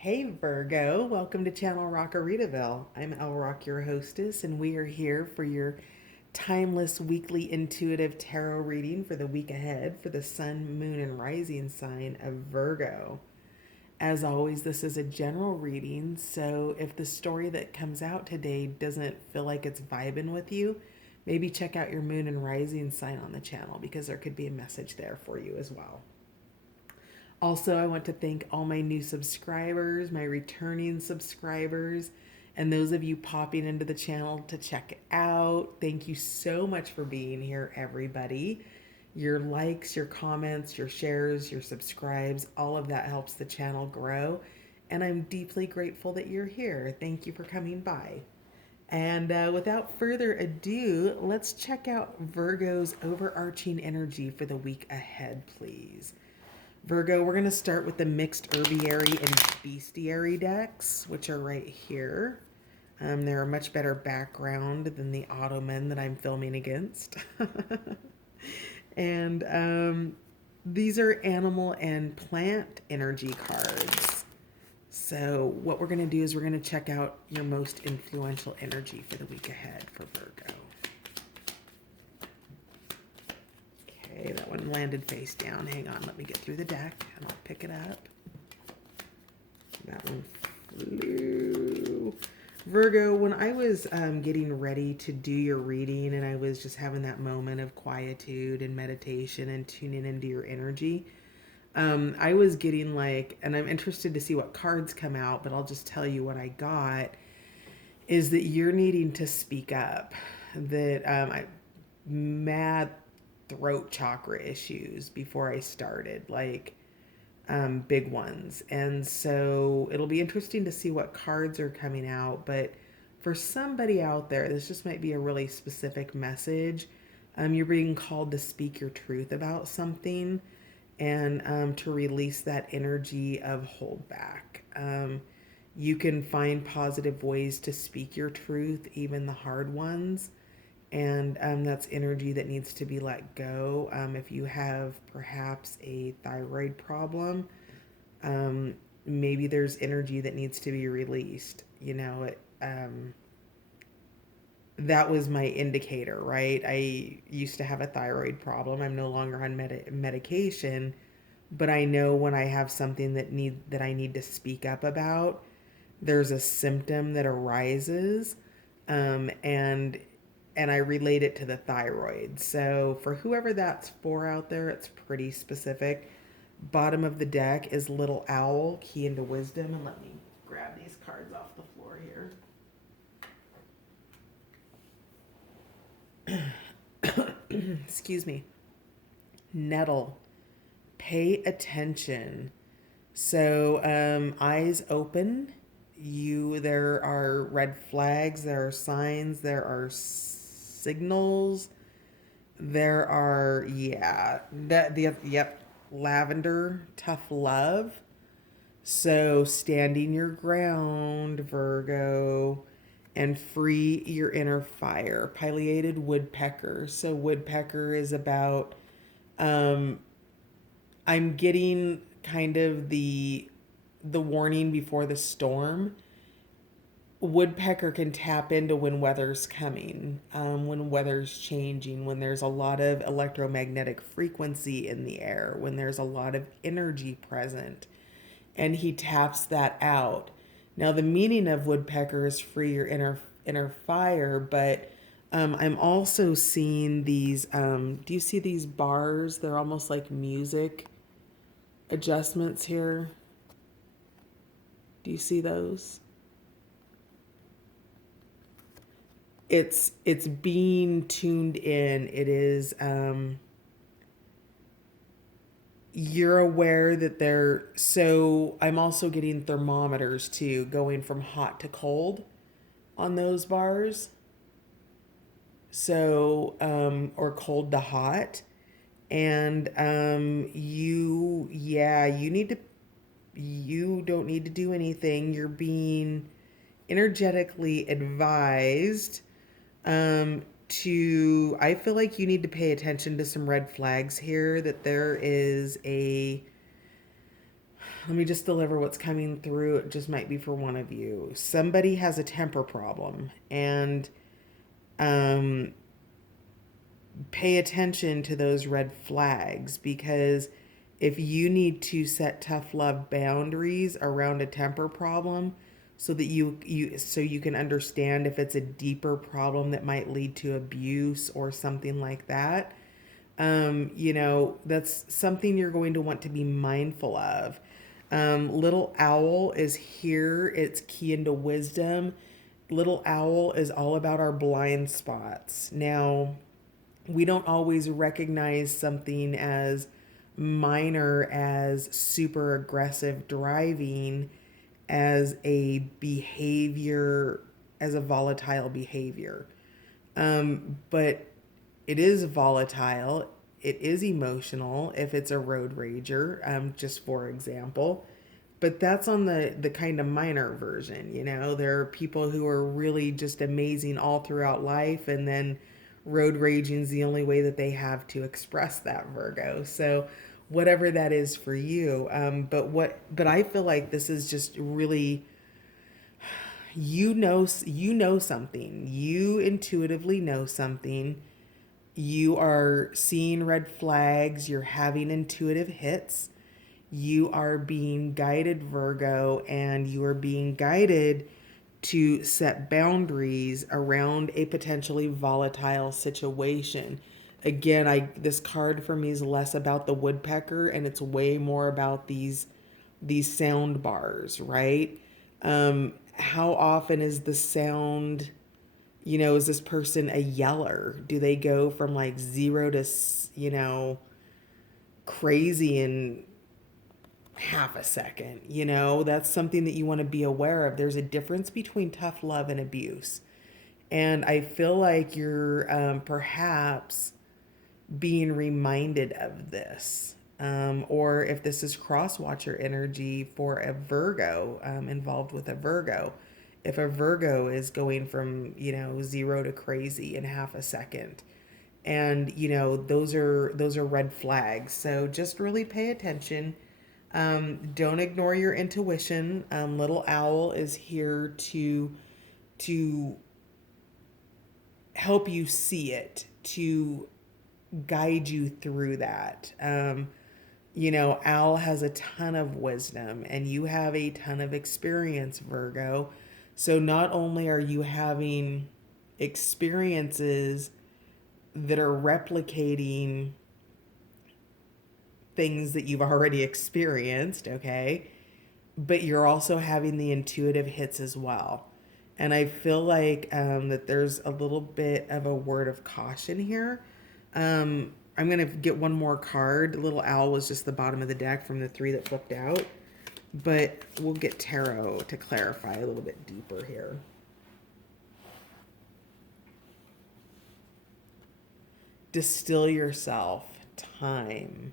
Hey Virgo, welcome to Channel Rockaritaville. I'm El Rock, your hostess, and we are here for your timeless weekly intuitive tarot reading for the week ahead for the sun, moon, and rising sign of Virgo. As always, this is a general reading, so if the story that comes out today doesn't feel like it's vibing with you, maybe check out your moon and rising sign on the channel because there could be a message there for you as well. Also, I want to thank all my new subscribers, my returning subscribers, and those of you popping into the channel to check it out. Thank you so much for being here, everybody. Your likes, your comments, your shares, your subscribes, all of that helps the channel grow. And I'm deeply grateful that you're here. Thank you for coming by. And without further ado, let's check out Virgo's overarching energy for the week ahead, please. Virgo, we're going to start with the mixed herbiary and bestiary decks, which are right here. They're a much better background than the ottoman that I'm filming against. And these are animal and plant energy cards. So what we're going to do is we're going to check out your most influential energy for the week ahead for Virgo. Okay, that one landed face down. Hang on, let me get through the deck and I'll pick it up. That one flew. Virgo, when I was getting ready to do your reading and I was just having that moment of quietude and meditation and tuning into your energy, I was getting like, and I'm interested to see what cards come out, but I'll just tell you what I got is that you're needing to speak up. That mad throat chakra issues before I started, like big ones. And so it'll be interesting to see what cards are coming out. But for somebody out there, this just might be a really specific message. You're being called to speak your truth about something and to release that energy of holdback. You can find positive ways to speak your truth, even the hard ones, and that's energy that needs to be let go. If you have perhaps a thyroid problem, maybe there's energy that needs to be released. That was my indicator, right? I used to have a thyroid problem. I'm no longer on medication, but I know when I have something that I need to speak up about, there's a symptom that arises, um, and and I relate it to the thyroid. So for whoever that's for out there, it's pretty specific. Bottom of the deck is Little Owl, Key into Wisdom, and let me grab these cards off the floor here. Excuse me. Nettle, pay attention. So eyes open. There are red flags, there are signs, there are signals, there are, yep, lavender, tough love. So standing your ground, Virgo, and free your inner fire. Pileated woodpecker. So woodpecker is about, um, I'm getting kind of the warning before the storm. Woodpecker can tap into when weather's coming, when weather's changing, when there's a lot of electromagnetic frequency in the air, when there's a lot of energy present, and he taps that out. Now, the meaning of woodpecker is free your inner fire, but I'm also seeing these. Do you see these bars? They're almost like music adjustments here. Do you see those? It's being tuned in. It is you're aware that they're, so I'm also getting thermometers too, going from hot to cold on those bars. So or cold to hot. And you don't need to do anything. You're being energetically advised I feel like you need to pay attention to some red flags here, that there is a, let me just deliver what's coming through. It just might be for one of you. Somebody has a temper problem, and um, pay attention to those red flags, because if you need to set tough love boundaries around a temper problem so that you can understand if it's a deeper problem that might lead to abuse or something like that, that's something you're going to want to be mindful of. Little owl is here. It's key into wisdom. Little owl is all about our blind spots. Now, we don't always recognize something as minor as super aggressive driving as a behavior, as a volatile behavior. But it is volatile. It is emotional if it's a road rager, just for example. But that's on the kind of minor version. There are people who are really just amazing all throughout life, and then road raging is the only way that they have to express that, Virgo. So whatever that is for you. But I feel like this is just really, you know something. You intuitively know something. You are seeing red flags. You're having intuitive hits. You are being guided, Virgo, and you are being guided to set boundaries around a potentially volatile situation. Again, this card for me is less about the woodpecker, and it's way more about these sound bars, right? How often is the sound, is this person a yeller? Do they go from like zero to, crazy in half a second? That's something that you want to be aware of. There's a difference between tough love and abuse. And I feel like you're perhaps being reminded of this. Or if this is cross watcher energy for a Virgo, involved with a Virgo. If a Virgo is going from, zero to crazy in half a second. And, those are red flags. So just really pay attention. Don't ignore your intuition. Little owl is here to help you see it, to guide you through that. Owl has a ton of wisdom, and you have a ton of experience, Virgo. So not only are you having experiences that are replicating things that you've already experienced, okay? But you're also having the intuitive hits as well. And I feel like that there's a little bit of a word of caution here. I'm going to get one more card. Little owl was just the bottom of the deck from the 3 that flipped out. But we'll get tarot to clarify a little bit deeper here. Distill yourself. Time.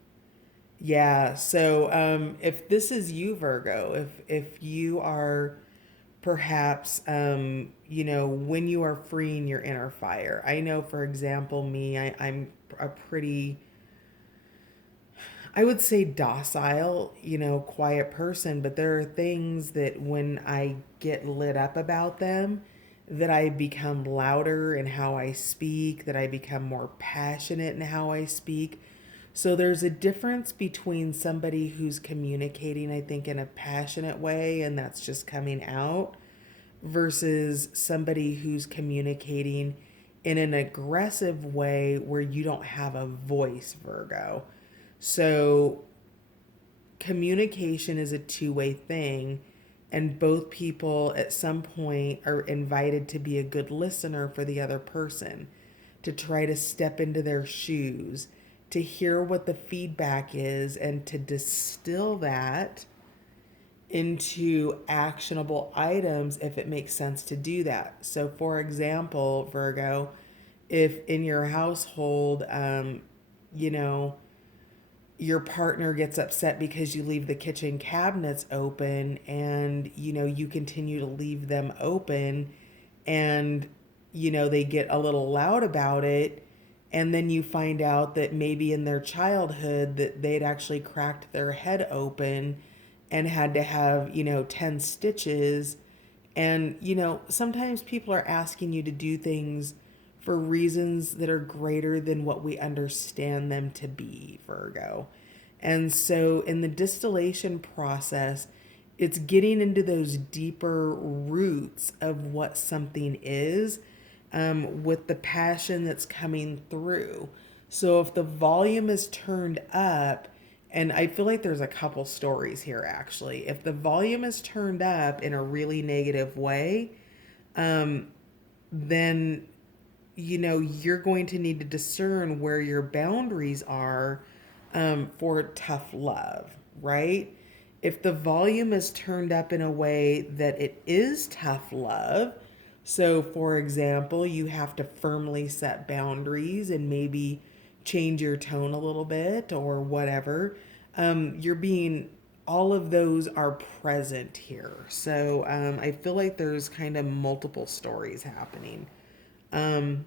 Yeah, so if this is you, Virgo, if you are perhaps, when you are freeing your inner fire. I know, for example, me, I'm a pretty, I would say docile, quiet person, but there are things that when I get lit up about them, that I become louder in how I speak, that I become more passionate in how I speak. So there's a difference between somebody who's communicating, I think, in a passionate way, and that's just coming out, versus somebody who's communicating in an aggressive way where you don't have a voice, Virgo. So communication is a two-way thing, and both people at some point are invited to be a good listener for the other person, to try to step into their shoes, to hear what the feedback is, and to distill that into actionable items if it makes sense to do that. So, for example, Virgo, if in your household, you know, your partner gets upset because you leave the kitchen cabinets open, and you continue to leave them open, and they get a little loud about it, and then you find out that maybe in their childhood that they'd actually cracked their head open and had to have, 10 stitches. And, sometimes people are asking you to do things for reasons that are greater than what we understand them to be, Virgo. And so in the distillation process, it's getting into those deeper roots of what something is, with the passion that's coming through. So if the volume is turned up, and I feel like there's a couple stories here actually. If the volume is turned up in a really negative way, then you're going to need to discern where your boundaries are, for tough love, right? If the volume is turned up in a way that it is tough love, so for example, you have to firmly set boundaries and maybe change your tone a little bit or whatever, you're being, all of those are present here. So I feel like there's kind of multiple stories happening. Um,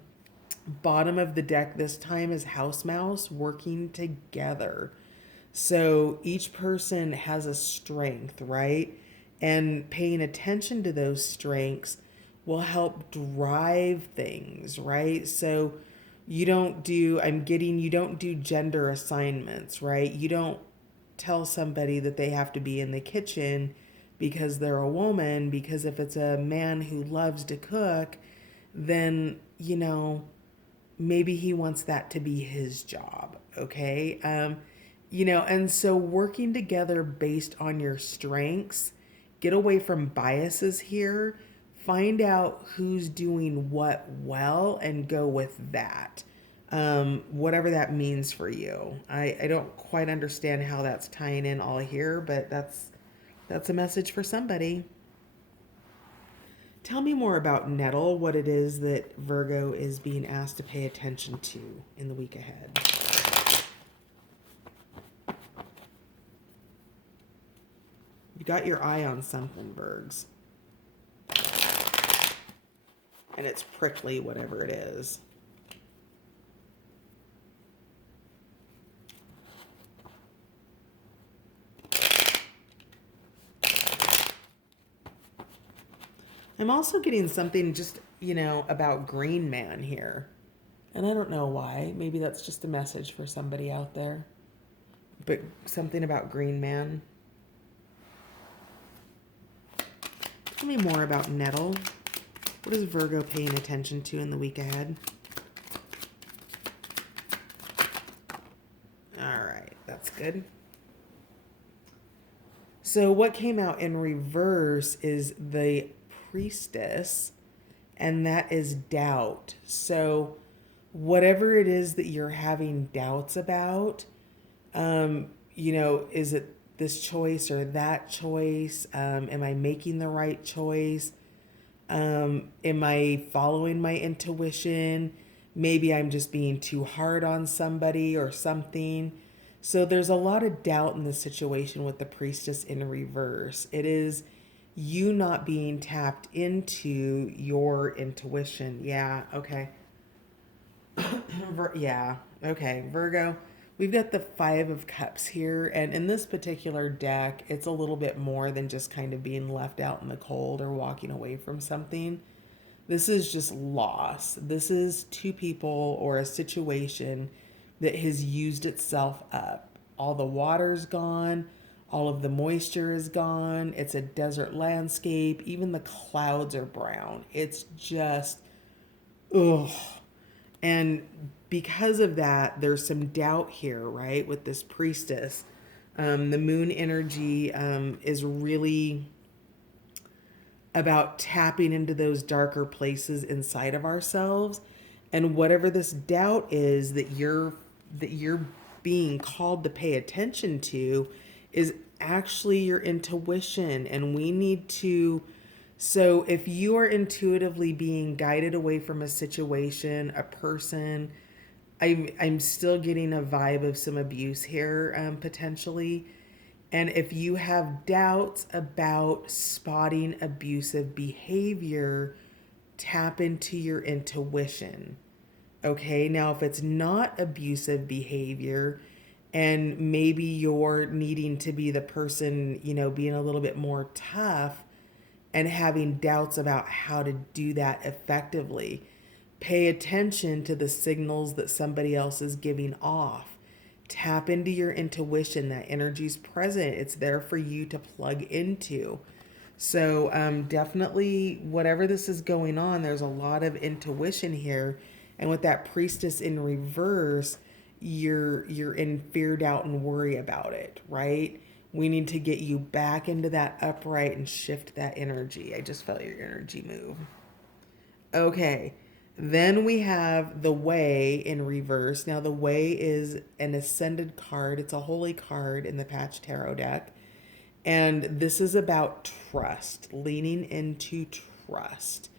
Bottom of the deck this time is house mouse, working together. So each person has a strength, right? And paying attention to those strengths will help drive things, right? So you don't do gender assignments, right? You don't tell somebody that they have to be in the kitchen because they're a woman, because if it's a man who loves to cook, then, maybe he wants that to be his job, okay? And so working together based on your strengths, get away from biases here, find out who's doing what well, and go with that. Whatever that means for you. I don't quite understand how that's tying in all here, but that's a message for somebody. Tell me more about nettle, what it is that Virgo is being asked to pay attention to in the week ahead. You got your eye on something, Virgs. And it's prickly, whatever it is. I'm also getting something just, about Green Man here. And I don't know why. Maybe that's just a message for somebody out there. But something about Green Man. Tell me more about nettle. What is Virgo paying attention to in the week ahead? All right, that's good. So what came out in reverse is the priestess, and that is doubt. So whatever it is that you're having doubts about, is it this choice or that choice? Am I making the right choice? Am I following my intuition? Maybe I'm just being too hard on somebody or something. So there's a lot of doubt in the situation with the priestess in reverse. It is you not being tapped into your intuition. Yeah, okay. Yeah, okay. Virgo, we've got the Five of Cups here. And in this particular deck, it's a little bit more than just kind of being left out in the cold or walking away from something. This is just loss. This is two people or a situation that has used itself up. All the water's gone, all of the moisture is gone. It's a desert landscape. Even the clouds are brown. It's just, ugh. And because of that, there's some doubt here, right, with this priestess. The moon energy is really about tapping into those darker places inside of ourselves, and whatever this doubt is that you're being called to pay attention to is actually your intuition. And we need to, so if you are intuitively being guided away from a situation, a person, I'm still getting a vibe of some abuse here, potentially. And if you have doubts about spotting abusive behavior, tap into your intuition. Okay, now if it's not abusive behavior, And maybe you're needing to be the person, being a little bit more tough and having doubts about how to do that effectively. Pay attention to the signals that somebody else is giving off. Tap into your intuition. That energy's present. It's there for you to plug into. So definitely, whatever this is going on, there's a lot of intuition here, and with that priestess in reverse, you're in fear, doubt, and worry about it, right? We need to get you back into that upright and shift that energy. I just felt your energy move. Okay. Then we have the Way in reverse. Now, the Way is an ascended card. It's a holy card in the Patch Tarot deck. And this is about trust, leaning into trust.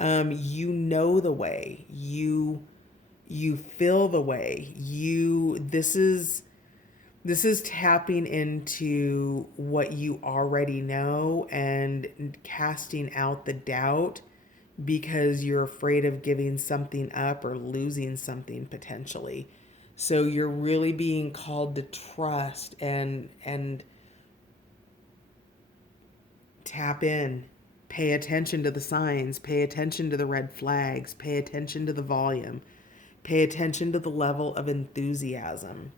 You know the way. You feel the way. This is tapping into what you already know and casting out the doubt because you're afraid of giving something up or losing something potentially. So you're really being called to trust and tap in. Pay attention to the signs, pay attention to the red flags, pay attention to the volume, pay attention to the level of enthusiasm.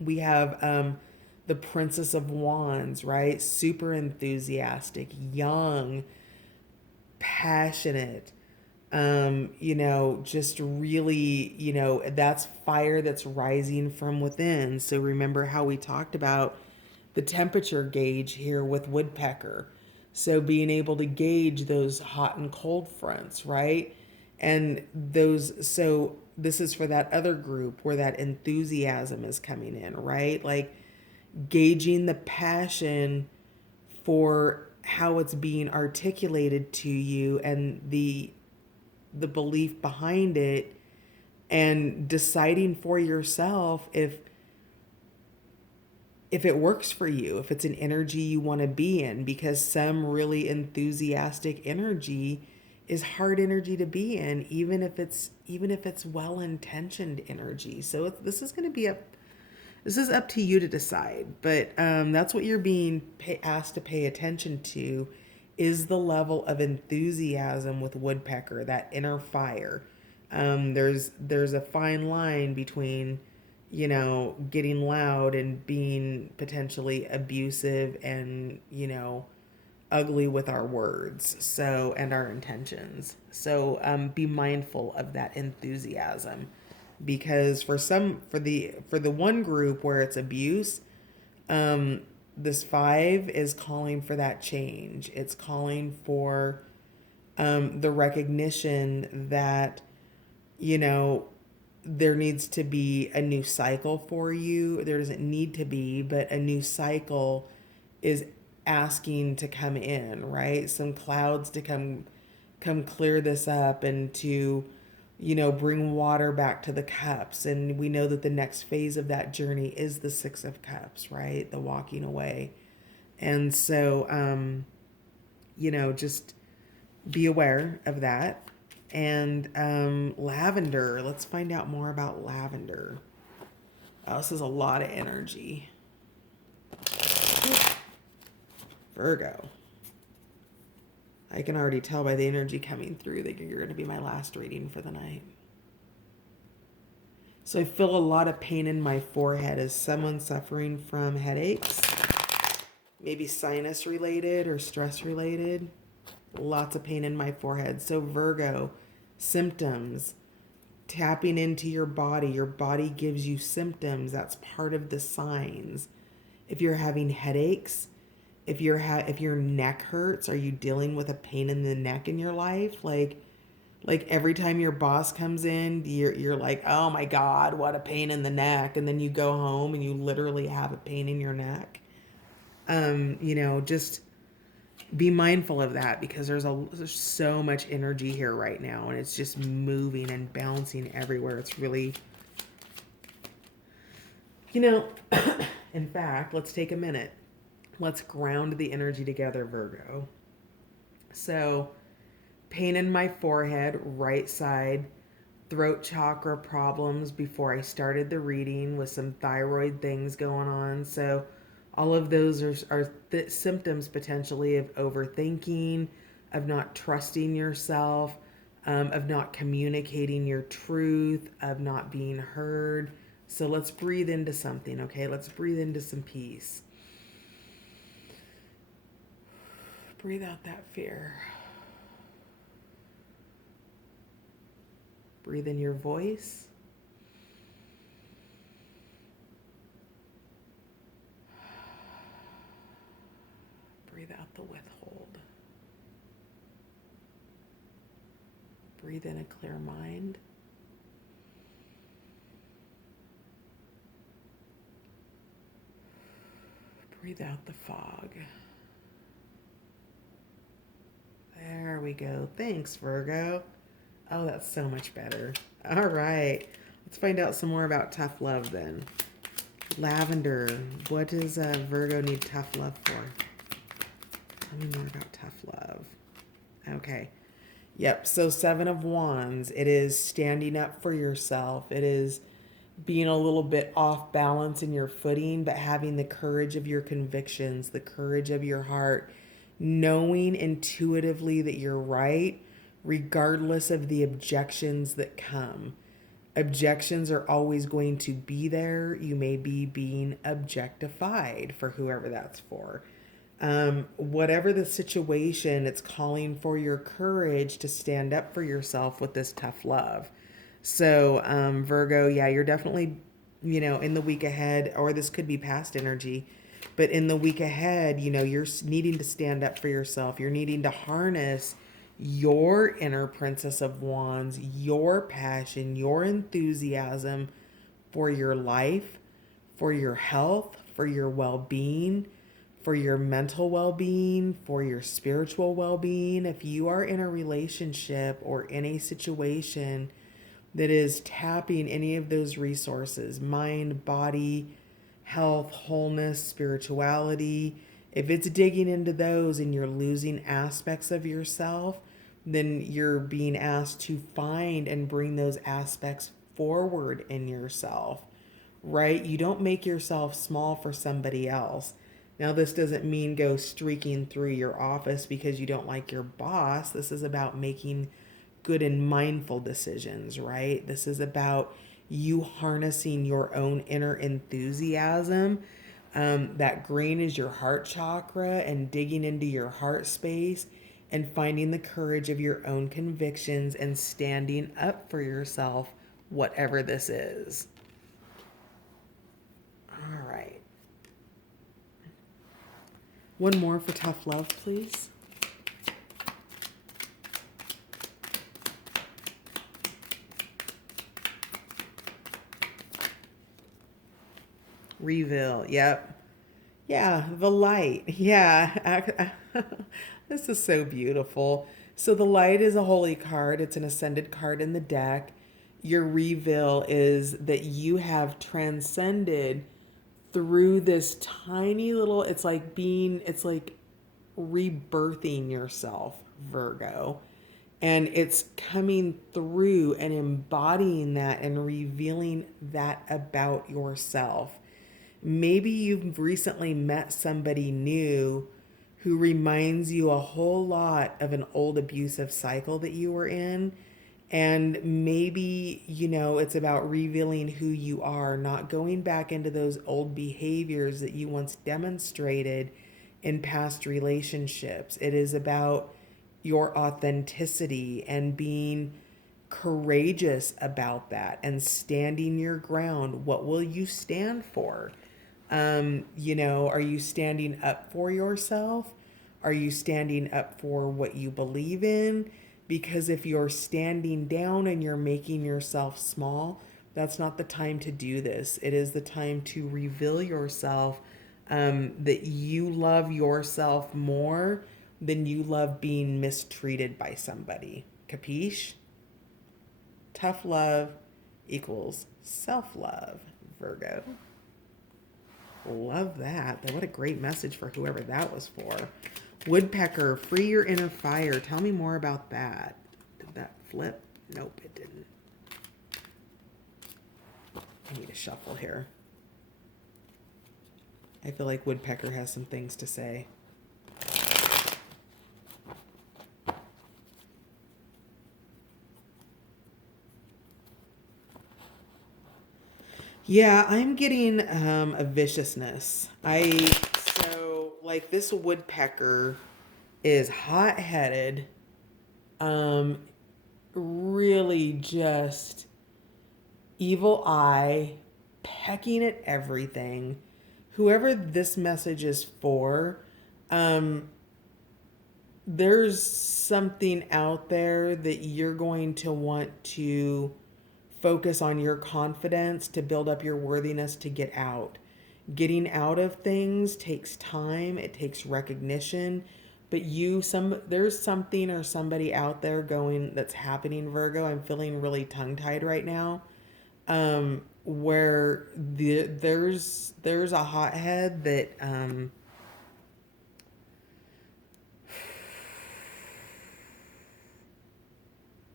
We have the Princess of Wands, right? Super enthusiastic, young, passionate, just really, that's fire that's rising from within. So remember how we talked about the temperature gauge here with woodpecker. So being able to gauge those hot and cold fronts, right? And so this is for that other group where that enthusiasm is coming in, right? Like gauging the passion for how it's being articulated to you and the belief behind it, and deciding for yourself if it works for you, if it's an energy you want to be in, because some really enthusiastic energy is hard energy to be in, even if it's well-intentioned energy. So this is going to be this is up to you to decide, but that's what you're being asked to pay attention to, is the level of enthusiasm with woodpecker, that inner fire. There's a fine line between, getting loud and being potentially abusive and, ugly with our words, so, and our intentions. So be mindful of that enthusiasm, because for the one group where it's abuse, um this 5 is calling for that change. It's calling for the recognition that, you know there needs to be a new cycle for you. There doesn't need to be, but a new cycle is asking to come in, right? Some clouds to come clear this up, and to, bring water back to the cups. And we know that the next phase of that journey is the 6 of Cups, right? The walking away. And so, just be aware of that. And lavender, let's find out more about lavender. Oh, this is a lot of energy. Virgo. I can already tell by the energy coming through that you're going to be my last reading for the night. So I feel a lot of pain in my forehead. As someone suffering from headaches, maybe sinus related or stress related. Lots of pain in my forehead. So Virgo, symptoms, tapping into your body. Your body gives you symptoms. That's part of the signs. If you're having headaches, if your neck hurts, are you dealing with a pain in the neck in your life? Like every time your boss comes in, you're like, oh my God, what a pain in the neck. And then you go home and you literally have a pain in your neck. Just be mindful of that, because there's so much energy here right now, and it's just moving and bouncing everywhere. It's really, in fact, let's take a minute. Let's ground the energy together, Virgo. So, pain in my forehead, right side, throat chakra problems before I started the reading with some thyroid things going on. So all of those are symptoms potentially of overthinking, of not trusting yourself, of not communicating your truth, of not being heard. So let's breathe into something, okay? Let's breathe into some peace. Breathe out that fear. Breathe in your voice. Breathe out the withhold. Breathe in a clear mind. Breathe out the fog. There we go. Thanks, Virgo. Oh, that's so much better. All right. Let's find out some more about tough love then. Lavender. What does Virgo need tough love for? Tell me more about tough love. Okay. Yep. So 7 of Wands. It is standing up for yourself. It is being a little bit off balance in your footing, but having the courage of your convictions, the courage of your heart, knowing intuitively that you're right, regardless of the objections that come. Objections are always going to be there. You may be being objectified for whoever that's for. Whatever the situation, it's calling for your courage to stand up for yourself with this tough love. So, Virgo, yeah, you're definitely, in the week ahead, or this could be past energy, but in the week ahead, you're needing to stand up for yourself. You're needing to harness your inner Princess of Wands, your passion, your enthusiasm for your life, for your health, for your well-being, for your mental well-being, for your spiritual well-being. If you are in a relationship or in a situation that is tapping any of those resources, mind, body, health, wholeness, spirituality, if it's digging into those and you're losing aspects of yourself, then you're being asked to find and bring those aspects forward in yourself, right? You don't make yourself small for somebody else. Now, this doesn't mean go streaking through your office because you don't like your boss. This is about making good and mindful decisions, right? This is about you harnessing your own inner enthusiasm. That green is your heart chakra, and digging into your heart space and finding the courage of your own convictions and standing up for yourself, whatever this is. All right. One more for tough love, please. Reveal. Yep. Yeah, the light. Yeah. This is so beautiful. So the light is a holy card. It's an ascended card in the deck. Your reveal is that you have transcended through this tiny little, it's like rebirthing yourself, Virgo. And it's coming through and embodying that and revealing that about yourself. Maybe you've recently met somebody new who reminds you a whole lot of an old abusive cycle that you were in. And maybe, it's about revealing who you are, not going back into those old behaviors that you once demonstrated in past relationships. It is about your authenticity and being courageous about that and standing your ground. What will you stand for? Are you standing up for yourself? Are you standing up for what you believe in? Because if you're standing down and you're making yourself small, that's not the time to do this. It is the time to reveal yourself, that you love yourself more than you love being mistreated by somebody. Capiche? Tough love equals self-love, Virgo. Love that. What a great message for whoever that was for. Woodpecker, free your inner fire. Tell me more about that. Did that flip? Nope, it didn't. I need to shuffle here. I feel like Woodpecker has some things to say. Yeah, I'm getting a viciousness. So like this woodpecker is hot-headed, um, really just evil eye, pecking at everything. Whoever this message is for, um, there's something out there that you're going to want to focus on your confidence to build up your worthiness to get out. Getting out of things takes time, it takes recognition, but there's something or somebody out there going that's happening, Virgo. I'm feeling really tongue-tied right now. Where there's a hothead that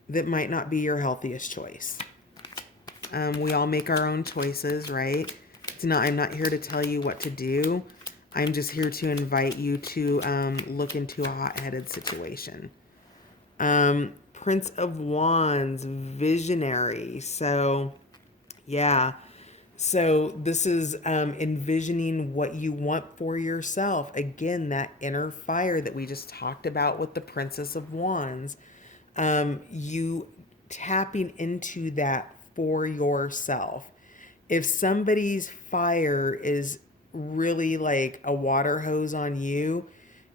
that might not be your healthiest choice. We all make our own choices, right? I'm not here to tell you what to do. I'm just here to invite you to look into a hot-headed situation. Prince of Wands, visionary. So, yeah. So this is envisioning what you want for yourself. Again, that inner fire that we just talked about with the Princess of Wands. You tapping into that for yourself. If somebody's fire is really like a water hose on you,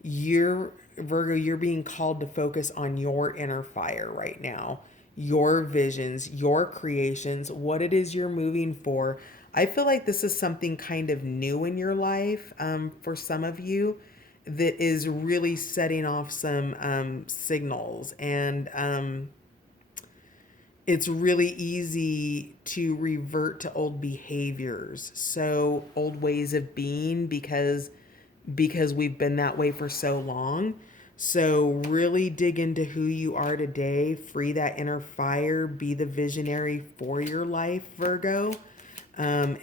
Virgo, you're being called to focus on your inner fire right now, your visions, your creations, what it is you're moving for. I feel like this is something kind of new in your life, for some of you, that is really setting off some signals. And it's really easy to revert to old behaviors, so old ways of being, because we've been that way for so long. So really dig into who you are today, free that inner fire, be the visionary for your life, Virgo. And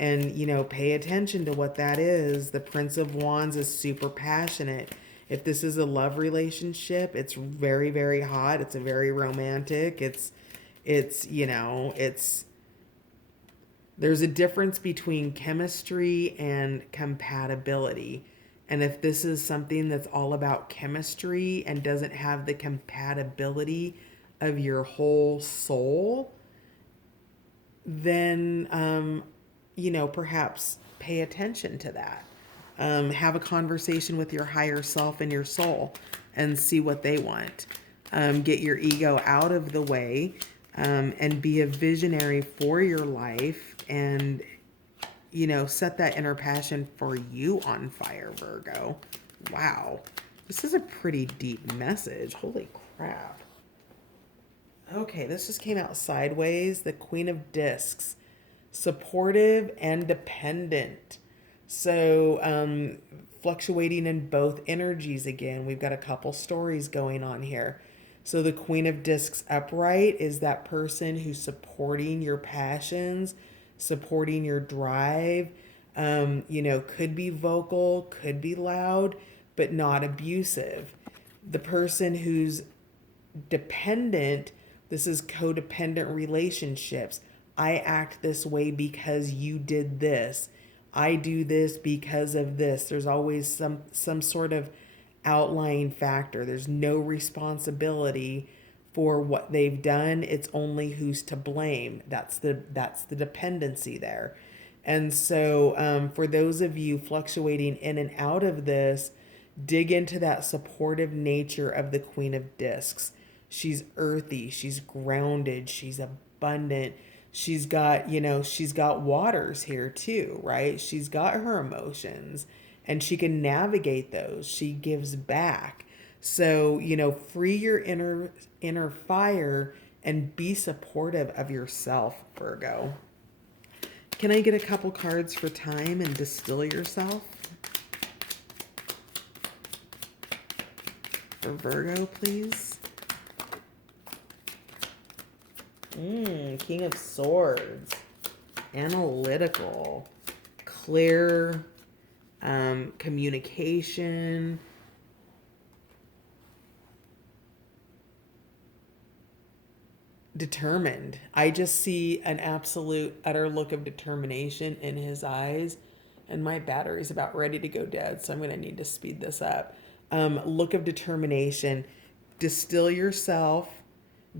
pay attention to what that is. The Prince of Wands is super passionate. If this is a love relationship, it's very, very hot. It's a very romantic. It's there's a difference between chemistry and compatibility. And if this is something that's all about chemistry and doesn't have the compatibility of your whole soul, then perhaps pay attention to that. Have a conversation with your higher self and your soul and see what they want. Get your ego out of the way, and be a visionary for your life, and set that inner passion for you on fire, Virgo. Wow. This is a pretty deep message. Holy crap. Okay, this just came out sideways. The Queen of Discs. Supportive and dependent. So, fluctuating in both energies again. We've got a couple stories going on here. So, the Queen of Discs upright is that person who's supporting your passions, supporting your drive. Could be vocal, could be loud, but not abusive. The person who's dependent, this is codependent relationships. I act this way because you did this. I do this because of this. There's always some sort of outlying factor. There's no responsibility for what they've done. It's only who's to blame. That's the dependency there. And so, for those of you fluctuating in and out of this, dig into that supportive nature of the Queen of Discs. She's earthy, she's grounded, she's abundant. She's got waters here too, right? She's got her emotions and she can navigate those. She gives back. So, free your inner fire and be supportive of yourself, Virgo. Can I get a couple cards for time and distill yourself? For Virgo, please. King of Swords. Analytical, clear, communication. Determined. I just see an absolute utter look of determination in his eyes, and my battery's about ready to go dead, so I'm going to need to speed this up. Look of determination. Distill yourself.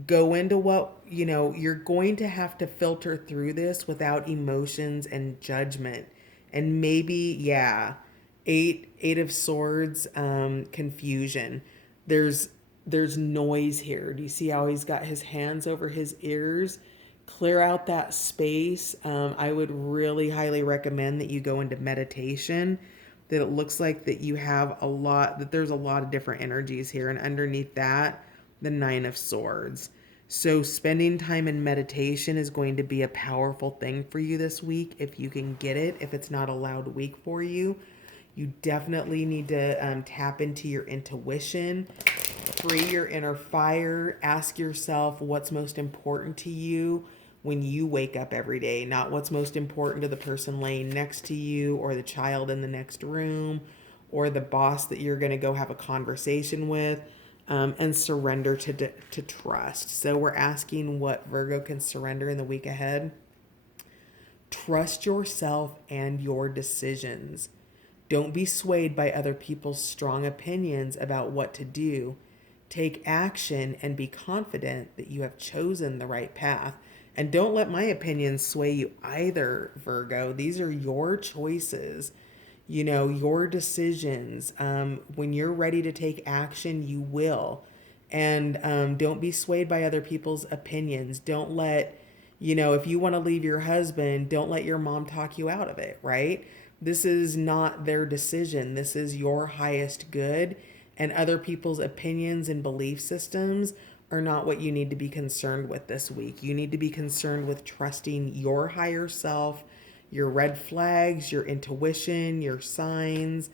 Go into what, you're going to have to filter through this without emotions and judgment. And maybe, yeah, eight of swords, confusion. There's noise here. Do you see how he's got his hands over his ears? Clear out that space. I would really highly recommend that you go into meditation. That it looks like that you have that there's a lot of different energies here, and underneath that, the Nine of Swords. So spending time in meditation is going to be a powerful thing for you this week if you can get it. If it's not a loud week for you, you definitely need to tap into your intuition, free your inner fire, ask yourself what's most important to you when you wake up every day, not what's most important to the person laying next to you or the child in the next room or the boss that you're going to go have a conversation with, and surrender to trust. So we're asking what Virgo can surrender in the week ahead. Trust yourself and your decisions. Don't be swayed by other people's strong opinions about what to do. Take action and be confident that you have chosen the right path. And don't let my opinions sway you either, Virgo. These are your choices, your decisions. When you're ready to take action, you will. And don't be swayed by other people's opinions. Don't let, if you want to leave your husband, don't let your mom talk you out of it, right? This is not their decision. This is your highest good. And other people's opinions and belief systems are not what you need to be concerned with this week. You need to be concerned with trusting your higher self, your red flags, your intuition, your signs,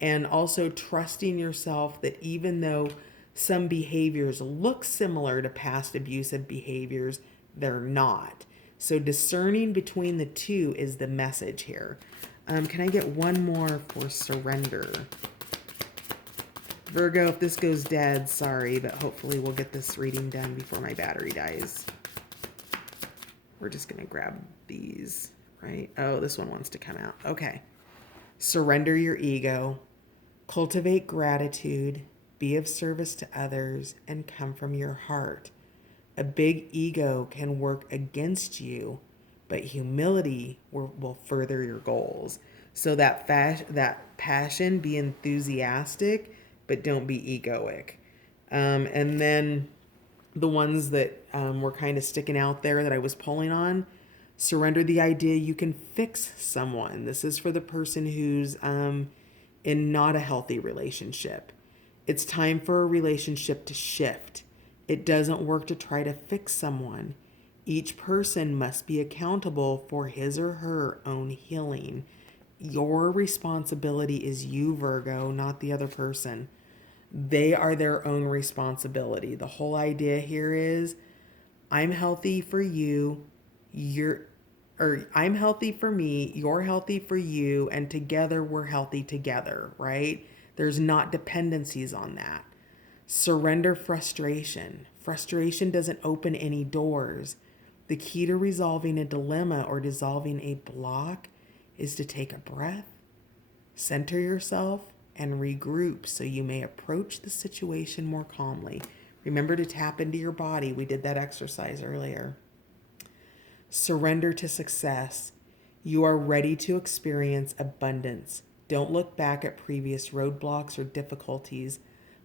and also trusting yourself that even though some behaviors look similar to past abusive behaviors, they're not. So discerning between the two is the message here. Can I get one more for surrender? Virgo, if this goes dead, sorry, but hopefully we'll get this reading done before my battery dies. We're just going to grab these, right? Oh, this one wants to come out. Okay. Surrender your ego. Cultivate gratitude. Be of service to others and come from your heart. A big ego can work against you, but humility will further your goals. So that passion, be enthusiastic, but don't be egoic. And then the ones that were kind of sticking out there that I was pulling on, surrender the idea you can fix someone. This is for the person who's in not a healthy relationship. It's time for a relationship to shift. It doesn't work to try to fix someone. Each person must be accountable for his or her own healing. Your responsibility is you, Virgo, not the other person. They are their own responsibility. The whole idea here is I'm healthy for you, I'm healthy for me, you're healthy for you, and together we're healthy together, right? There's not dependencies on that. Surrender frustration. Frustration doesn't open any doors. The key to resolving a dilemma or dissolving a block is to take a breath, center yourself, and regroup so you may approach the situation more calmly. Remember to tap into your body. We did that exercise earlier. Surrender to success. You are ready to experience abundance. Don't look back at previous roadblocks or difficulties.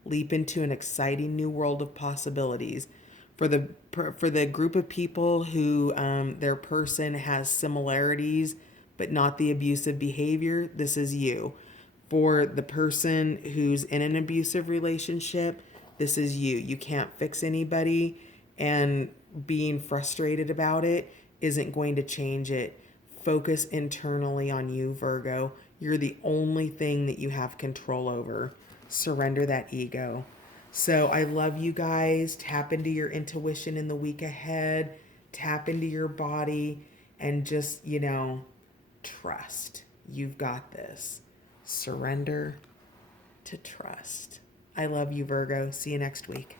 Leap into an exciting new world of possibilities. For the group of people who their person has similarities but not the abusive behavior, this is you. For the person who's in an abusive relationship, this is you. You can't fix anybody, and being frustrated about it isn't going to change it. Focus internally on you, Virgo. You're the only thing that you have control over. Surrender that ego. So I love you guys. Tap into your intuition in the week ahead. Tap into your body and just, trust. You've got this. Surrender to trust. I love you, Virgo. See you next week.